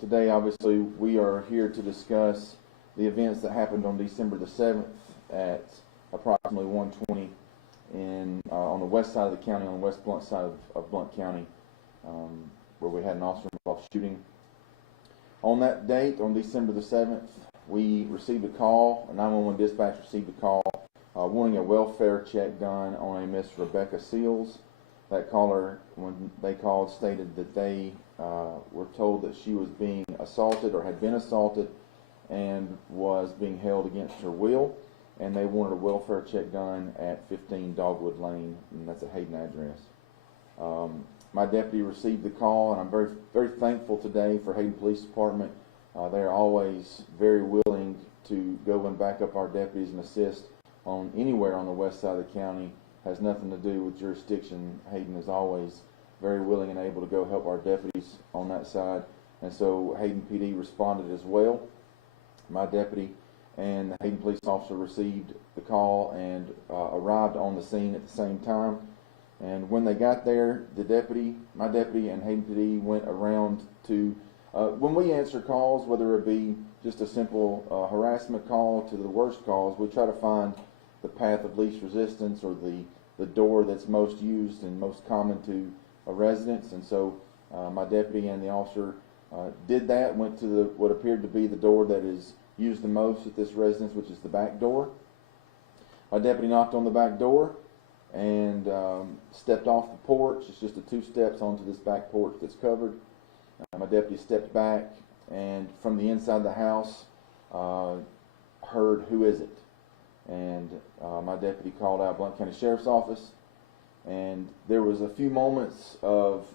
Today, obviously, we are here to discuss the events that happened on December the 7th at approximately 1:20 on the west side of the county, on the west Bloiunt side of Bloiunt County, where we had an officer involved shooting. On that date, on December the 7th, we received a call, a 911 dispatch received a call wanting a welfare check done on a Miss Rebecca Seals. That caller, when they called, stated that they were told that she was being assaulted or had been assaulted and was being held against her will, and they wanted a welfare check done at 15 Dogwood Lane, and that's a Hayden address. My deputy received the call, and I'm very, very thankful today for Hayden Police Department. They are always very willing to go and back up our deputies and assist on anywhere on the west side of the county. Has nothing to do with jurisdiction. Hayden is always very willing and able to go help our deputies on that side, and so Hayden PD responded as well. My deputy and the Hayden police officer received the call and arrived on the scene at the same time. And when they got there, my deputy and Hayden PD went around to, when we answer calls, whether it be just a simple harassment call to the worst calls, we try to find the path of least resistance, or the door that's most used and most common to a residence. And so my deputy and the officer did that, went to what appeared to be the door that is used the most at this residence, which is the back door. My deputy knocked on the back door and stepped off the porch. It's just 2 steps onto this back porch that's covered. My deputy stepped back, and from the inside of the house heard, "Who is it?" And my deputy called out Bloiunt County Sheriff's Office, and there was a few moments of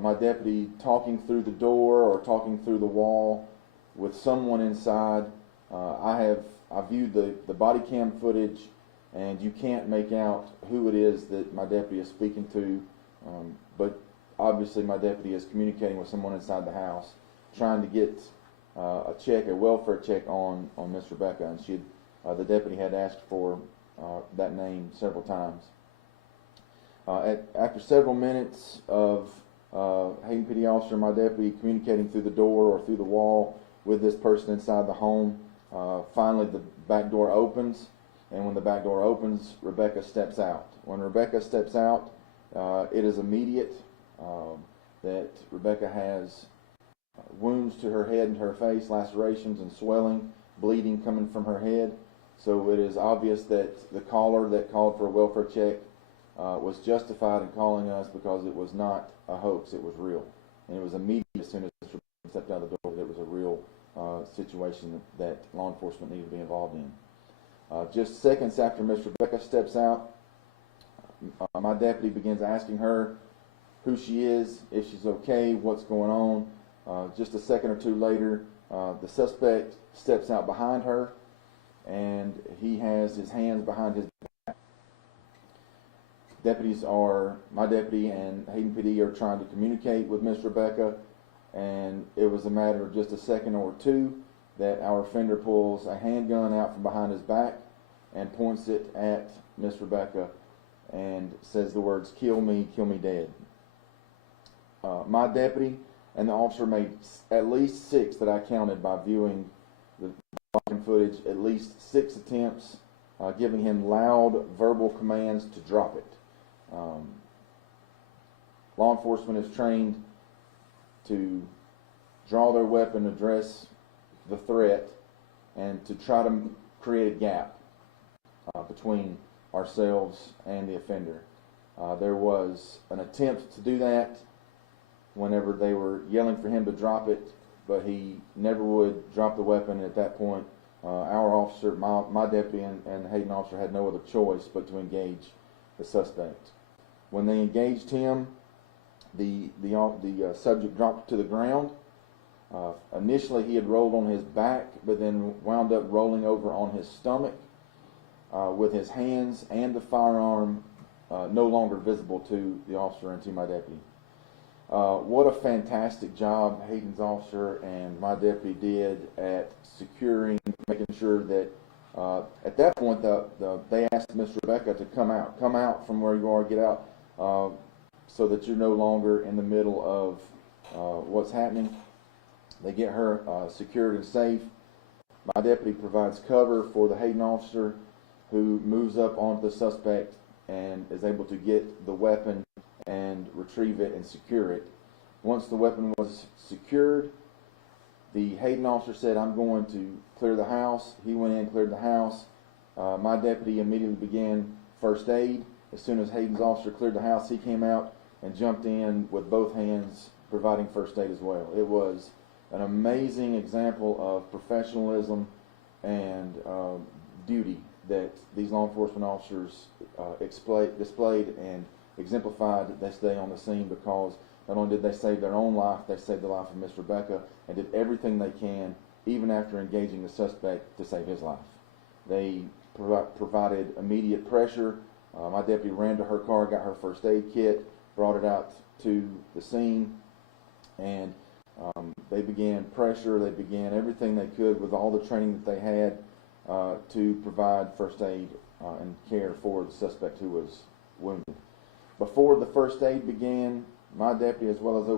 my deputy talking through the door or talking through the wall with someone inside. I viewed the body cam footage, and you can't make out who it is that my deputy is speaking to, but obviously my deputy is communicating with someone inside the house, trying to get a welfare check on Miss Rebecca, and the deputy had asked for that name several times. After several minutes of Hayden PD officer and my deputy communicating through the door or through the wall with this person inside the home, finally the back door opens, and when the back door opens, Rebecca steps out. When Rebecca steps out, it is immediate that Rebecca has wounds to her head and her face, lacerations and swelling, bleeding coming from her head. So it is obvious that the caller that called for a welfare check was justified in calling us, because it was not a hoax, it was real. And it was immediate as soon as Rebecca stepped out of the door that it was a real situation that law enforcement needed to be involved in. Just seconds after Miss Rebecca steps out, my deputy begins asking her who she is, if she's okay, what's going on. Just a second or two later, the suspect steps out behind her, and he has his hands behind his back. My deputy and Hayden PD are trying to communicate with Miss Rebecca, and it was a matter of just a second or two that our offender pulls a handgun out from behind his back and points it at Miss Rebecca and says the words, kill me dead." My deputy and the officer made at least 6, that I counted by viewing the footage, at least 6 attempts, giving him loud verbal commands to drop it. Law enforcement is trained to draw their weapon, address the threat, and to try to create a gap between ourselves and the offender. There was an attempt to do that whenever they were yelling for him to drop it, but he never would drop the weapon. At that point, our officer, my deputy and the Hayden officer, had no other choice but to engage the suspect. When they engaged him, the subject dropped to the ground. Initially he had rolled on his back, but then wound up rolling over on his stomach, with his hands and the firearm no longer visible to the officer and to my deputy. What a fantastic job Hayden's officer and my deputy did at securing, making sure that at that point they asked Miss Rebecca to come out from where you are, get out, so that you're no longer in the middle of what's happening. They get her secured and safe. My deputy provides cover for the Hayden officer, who moves up onto the suspect and is able to get the weapon and retrieve it and secure it. Once the weapon was secured, the Hayden officer said, "I'm going to clear the house." He went in, cleared the house. My deputy immediately began first aid. As soon as Hayden's officer cleared the house, he came out and jumped in with both hands, providing first aid as well. It was an amazing example of professionalism and duty that these law enforcement officers displayed and exemplified this day on the scene, because not only did they save their own life, they saved the life of Miss Rebecca and did everything they can, even after engaging the suspect, to save his life. They provided immediate pressure. My deputy ran to her car, got her first aid kit, brought it out to the scene, and they began pressure. They began everything they could with all the training that they had to provide first aid and care for the suspect who was wounded. Before the first aid began, my deputy, as well as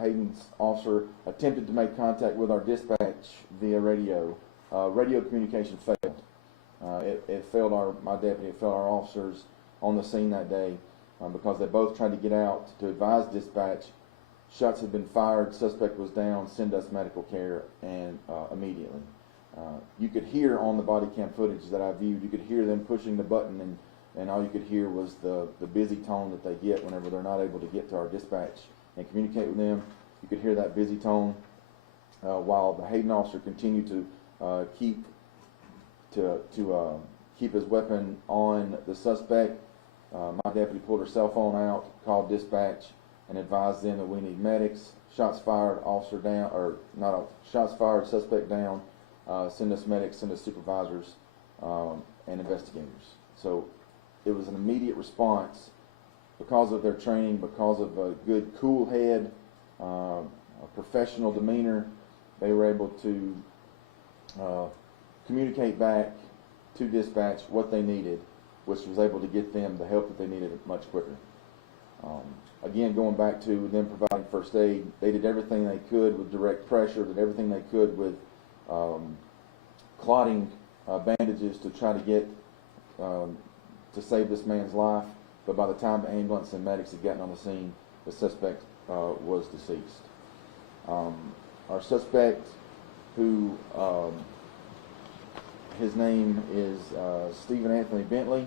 Hayden's officer, attempted to make contact with our dispatch via radio. Radio communication failed. It failed my deputy, it failed our officers on the scene that day because they both tried to get out to advise dispatch. Shots had been fired, suspect was down, send us medical care, and immediately. You could hear on the body cam footage that I viewed, you could hear them pushing the button, and all you could hear was the busy tone that they get whenever they're not able to get to our dispatch and communicate with them. You could hear that busy tone while the Hayden officer continued to keep his weapon on the suspect. My deputy pulled her cell phone out, called dispatch, and advised them that we need medics. Shots fired, officer down, or not, shots fired, suspect down. Send us medics, send us supervisors and investigators. So it was an immediate response because of their training, because of a good cool head, a professional demeanor. They were able to communicate back to dispatch what they needed, which was able to get them the help that they needed much quicker. Again, going back to them providing first aid, they did everything they could with direct pressure, did everything they could with clotting bandages to try to get to save this man's life. But by the time the ambulance and medics had gotten on the scene, the suspect was deceased. Our suspect, who his name is Stephen Anthony Bentley,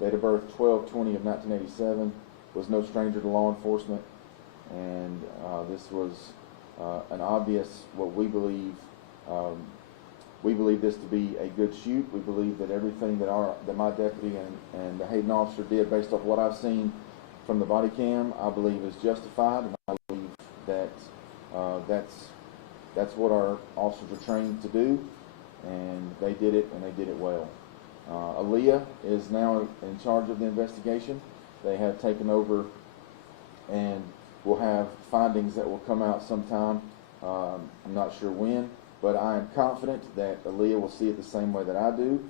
date of birth 12/20 of 1987, was no stranger to law enforcement, and this was an obvious, what we believe this to be a good shoot. We believe that everything that my deputy and the Hayden officer did, based off what I've seen from the body cam, I believe is justified, and I believe that that's what our officers are trained to do, and they did it, and they did it well. Aaliyah is now in charge of the investigation. They have taken over, and we'll have findings that will come out sometime. I'm not sure when, but I am confident that Aaliyah will see it the same way that I do.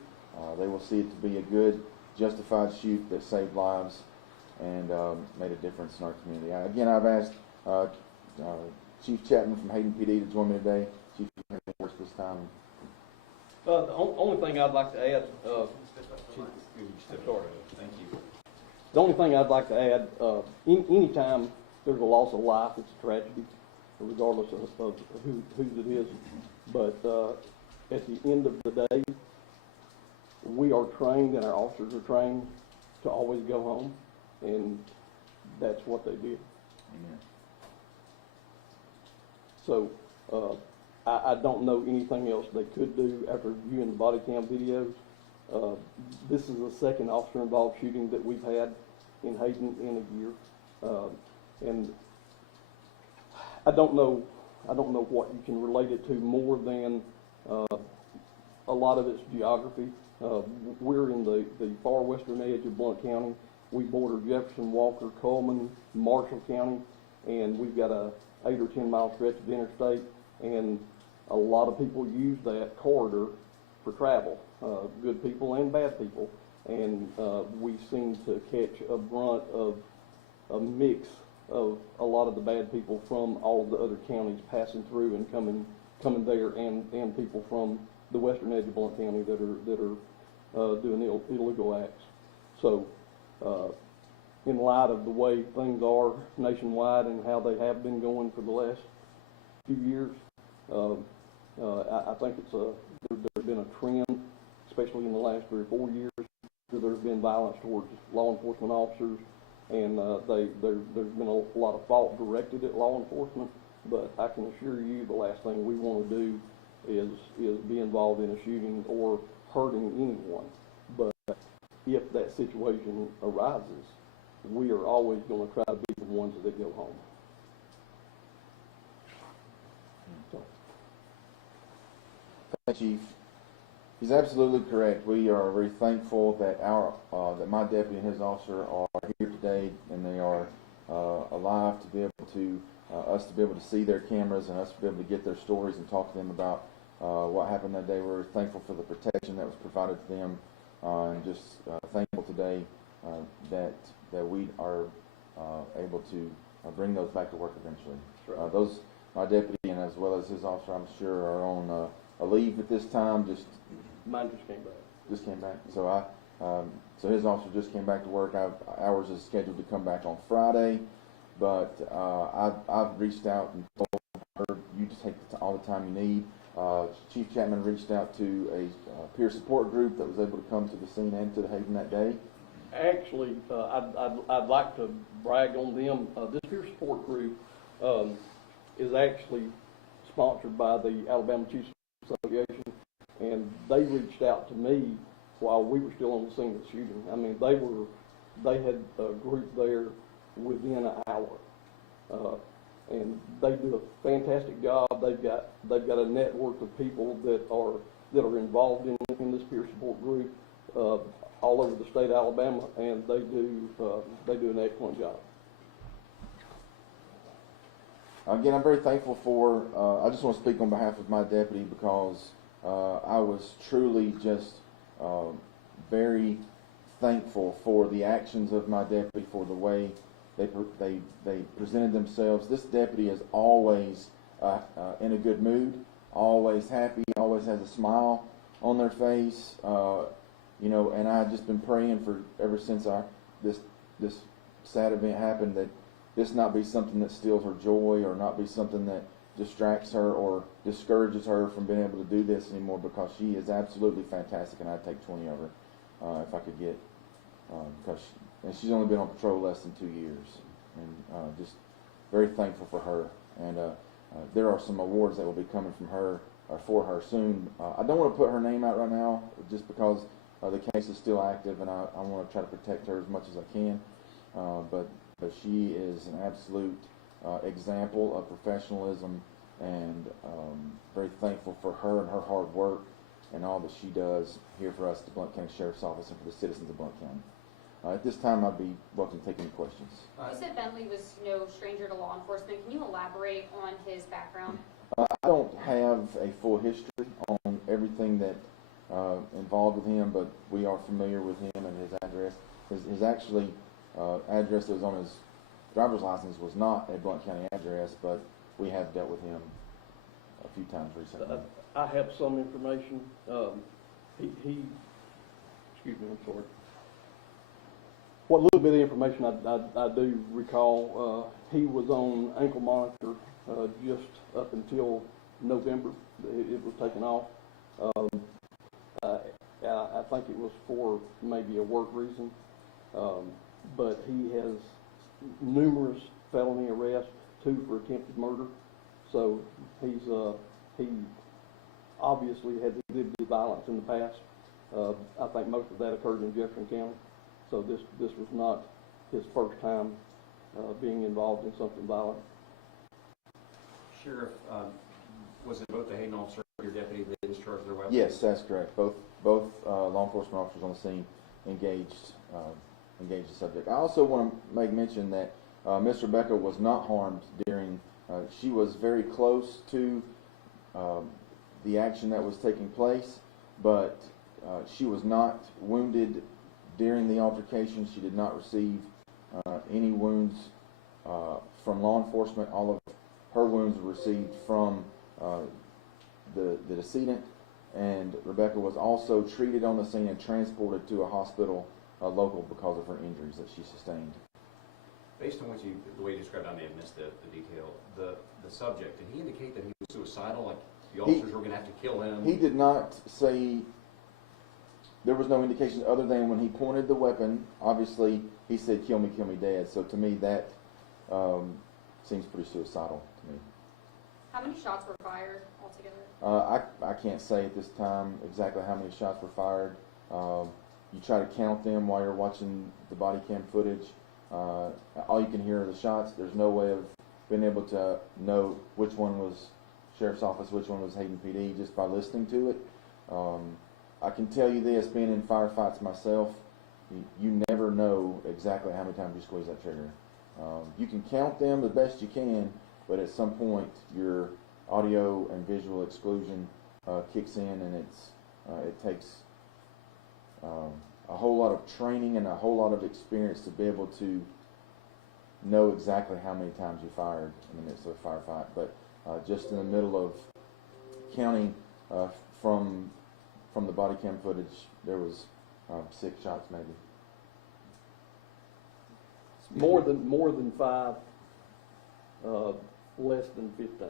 They will see it to be a good, justified shoot that saved lives and made a difference in our community. Again, I've asked Chief Chapman from Hayden PD to join me today. Chief, you have any words this time? The only thing I'd like to add, Thank you. the only thing I'd like to add, anytime there's a loss of life, it's a tragedy, regardless of whose it is. But at the end of the day, we are trained, and our officers are trained to always go home, and that's what they did. Amen. So I don't know anything else they could do after viewing the body cam videos. This is the second officer-involved shooting that we've had in Hayden in a year, and I don't know what you can relate it to more than a lot of its geography. We're in the far western edge of Bloiunt County. We border Jefferson, Walker, Coleman, Marshall County, and we've got a 8 or 10 mile stretch of interstate, and a lot of people use that corridor for travel, good people and bad people, and we seem to catch a brunt of a mix of a lot of the bad people from all of the other counties passing through and coming there, and people from the western edge of Blount County that are doing illegal acts. So, in light of the way things are nationwide and how they have been going for the last few years, I think there's been a trend, especially in the last 3 or 4 years, where there's been violence towards law enforcement officers, and there's been a lot of fault directed at law enforcement. But I can assure you, the last thing we want to do is be involved in a shooting or hurting anyone. But if that situation arises, we are always going to try to be the ones that go home. So. Chief, he's absolutely correct. We are very thankful that that my deputy and his officer are here today, and they are alive to be able to us to be able to see their cameras and us to be able to get their stories and talk to them about what happened that day. We're thankful for the protection that was provided to them, and just thankful today that we are able to bring those back to work eventually. Sure. Those, my deputy and as well as his officer, I'm sure, are on a leave at this time. Mine just came back. Just came back. So so his officer just came back to work. Ours is scheduled to come back on Friday, but I've reached out and told her, you just take all the time you need. Chief Chapman reached out to a peer support group that was able to come to the scene and to the Hayden that day. Actually, I'd like to brag on them. This peer support group is actually sponsored by the Alabama Chiefs Association, and they reached out to me while we were still on the scene of the shooting. I mean, they had a group there within an hour, and they do a fantastic job. They've got a network of people that are involved in this peer support group all over the state of Alabama, and they do an excellent job. Again, I'm very thankful for, I just want to speak on behalf of my deputy, because I was truly just very thankful for the actions of my deputy, for the way they presented themselves. This deputy is always in a good mood, always happy, always has a smile on their face, you know, and I've just been praying for ever since this sad event happened, that this not be something that steals her joy, or not be something that distracts her or discourages her from being able to do this anymore, because she is absolutely fantastic, and I'd take 20 of her if I could get, and she's only been on patrol less than 2 years, and just very thankful for her. And there are some awards that will be coming from her or for her soon. I don't want to put her name out right now, just because the case is still active, and I want to try to protect her as much as I can. But she is an absolute example of professionalism, and very thankful for her and her hard work and all that she does here for us at the Blount County Sheriff's Office and for the citizens of Blount County. At this time, I'd be welcome to take any questions. You said Bentley was no stranger to law enforcement. Can you elaborate on his background? I don't have a full history on everything that involved with him, but we are familiar with him and his address. His actually address that was on his driver's license was not a Blount County address, but we have dealt with him a few times recently. I have some information. Excuse me, I'm sorry. What little bit of information I do recall, he was on ankle monitor just up until November. It was taken off. I think it was for maybe a work reason, but he has numerous felony arrests, 2 for attempted murder. So he obviously has exhibited violence in the past. I think most of that occurred in Jefferson County. So this was not his first time being involved in something violent. Sheriff, was it both the Hayden officer and your deputy that discharged their weapons? Yes, that's correct. Both law enforcement officers on the scene engaged the subject. I also want to make mention that Miss Rebecca was not harmed during. She was very close to the action that was taking place, but she was not wounded during the altercation. She did not receive any wounds from law enforcement. All of her wounds were received from the decedent, and Rebecca was also treated on the scene and transported to a hospital local because of her injuries that she sustained. Based on the way you described, I may have missed the detail. The subject, did he indicate that he was suicidal? Like the officers were going to have to kill him? He did not say. There was no indication other than when he pointed the weapon. Obviously, he said, "Kill me, Dad." So to me, that seems pretty suicidal to me. How many shots were fired altogether? I can't say at this time exactly how many shots were fired. You try to count them while you're watching the body cam footage. All you can hear are the shots. There's no way of being able to know which one was Sheriff's Office, which one was Hayden PD, just by listening to it. I can tell you this, being in firefights myself, you never know exactly how many times you squeeze that trigger. You can count them the best you can, but at some point your audio and visual exclusion kicks in, and it takes a whole lot of training and a whole lot of experience to be able to know exactly how many times you fired in the midst of a firefight. But just in the middle of counting from the body cam footage, there was 6 shots maybe. More than 5, less than 15.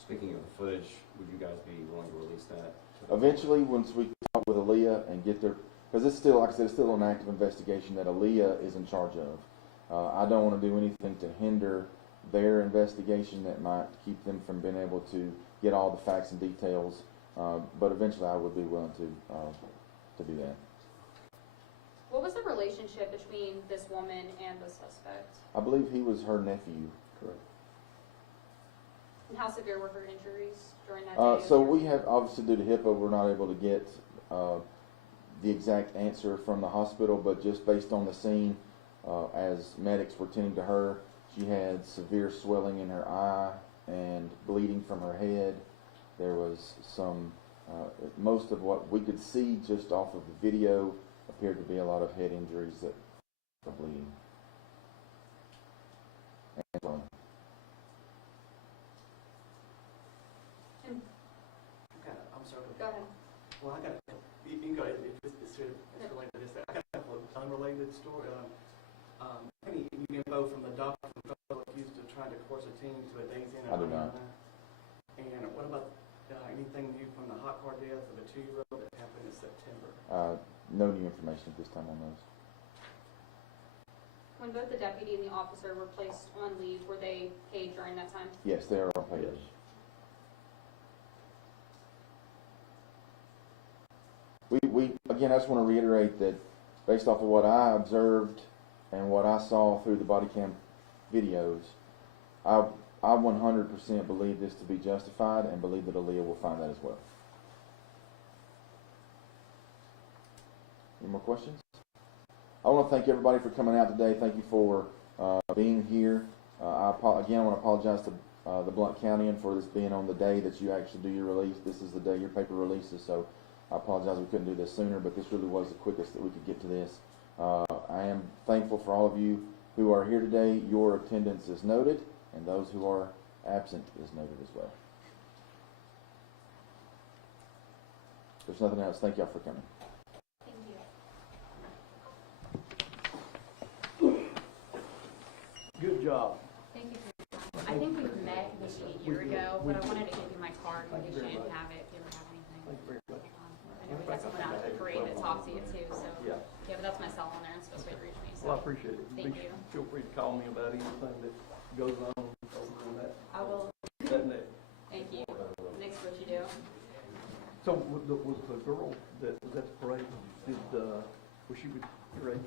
Speaking of the footage, would you guys be willing to release that? Eventually, once we talk with Aaliyah and get their, because it's still, like I said, it's still an active investigation that Aaliyah is in charge of. I don't want to do anything to hinder their investigation that might keep them from being able to get all the facts and details. But eventually, I would be willing to do that. What was the relationship between this woman and the suspect? I believe he was her nephew. Correct. And how severe were her injuries during that day? So we have, obviously due to HIPAA, we're not able to get the exact answer from the hospital, but just based on the scene, as medics were tending to her, she had severe swelling in her eye and bleeding from her head. There was some, most of what we could see just off of the video appeared to be a lot of head injuries that were bleeding. And, I'm sorry. Go ahead. Well, I got, you can go ahead, it's related to this. I got a couple of unrelated story. Any info from the doctor accused of trying to coerce a teen to a days in? I do not. And what about anything new from the hot car death of a 2-year-old that happened in September? No new information at this time on those. When both the deputy and the officer were placed on leave, were they paid during that time? Yes, they are on paid. Yes. We again, I just want to reiterate that based off of what I observed and what I saw through the body cam videos, I 100% believe this to be justified and believe that Aaliyah will find that as well. Any more questions? I want to thank everybody for coming out today. Thank you for being here. Again, I want to apologize to the Bloiunt County for this being on the day that you actually do your release. This is the day your paper releases, so I apologize we couldn't do this sooner, but this really was the quickest that we could get to this. I am thankful for all of you who are here today. Your attendance is noted, and those who are absent is noted as well. If there's nothing else, thank y'all for coming. Thank you. Good job. Thank you for your time. I think we've met maybe a year ago, but I wanted to give you my card in case you didn't have it, if you ever have anything. Thank you very much. I know we got someone out at the parade that talked to you too, so. Yeah. Yeah, but that's my cell on there, and it's supposed to reach me, so. Well, I appreciate it. Thank you. Feel free to call me about anything that goes on over in that I will, net. Thank you. Next, what you do? So was the girl that was at the parade, was she with your age?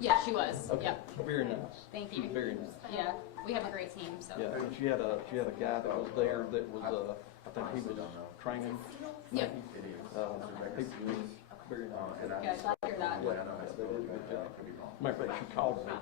yeah, she was, Okay. yep. Very nice. Thank She was you. very nice. Yeah, we have a great team, so. Yeah, and she had a guy that was there that was, I think he was training. Yep. He was very nice. Good, glad to hear that. Yeah, they did a good job. Matter of fact, she called me